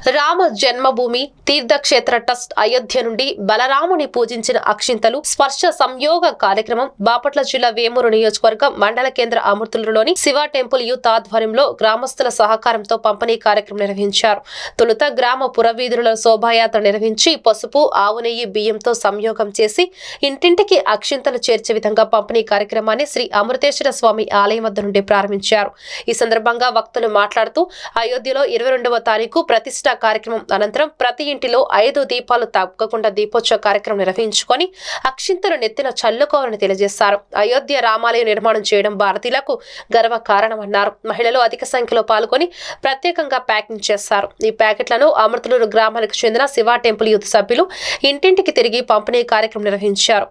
రామ జన్మభూమి Teerthkshetra trust Ayodhya నుండి బలరాముని పూజించిన అక్షింతలు స్పర్శ సంయోగ కార్యక్రమం బాపట్ల జిల్లా వేమూరు నియోజకవర్గం మండల కేంద్ర అమృతులలోని శివ టెంపుల్ యూత్ ఆధ్వర్యంలో గ్రామస్తుల సహకారంతో పంపిణీ కార్యక్రమం నిర్వహించారు. తొలుత గ్రామ పురవీధుల శోభాయాత్ర నిర్వహించి పసుపు, ఆవు నెయ్యి, బియ్యంతో సంయోగం చేసి ఇంటింటికి అక్షింతలు చేర్చే విధంగా పంపిణీ కార్యక్రమాన్ని శ్రీ అమృతేశ్వర స్వామి ఆలయం వద్ద నుండి ప్రారంభించారు. ఈ సందర్భంగా వక్తలు మాట్లాడుతూ అయోధ్యలో 22వ తారీఖు ప్రతిష్ఠ కార్యక్రమం అనంతరం ప్రతి ఇంటిలో 5 దీపాలు తగ్గకుండా దీపోత్సవ కార్యక్రమం నిర్వహించుకొని అక్షింతలు నెత్తిన చల్లుకోవాలని తెలియజేశారు. అయోధ్య రామాలయం నిర్మాణం చేయడం భారతీయులకు గర్వ కారణమన్నారు. మహిళలు అధిక సంఖ్యలో పాల్గొని ప్రత్యేకంగా ప్యాకింగ్ చేశారు. ఈ ప్యాకెట్లను అమృతలూరు గ్రామానికి చెందిన శివ టెంపుల్ యూత్ సభ్యులు ఇంటింటికి తిరిగి పంపిణీ కార్యక్రమం నిర్వహించారు.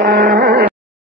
Thank you.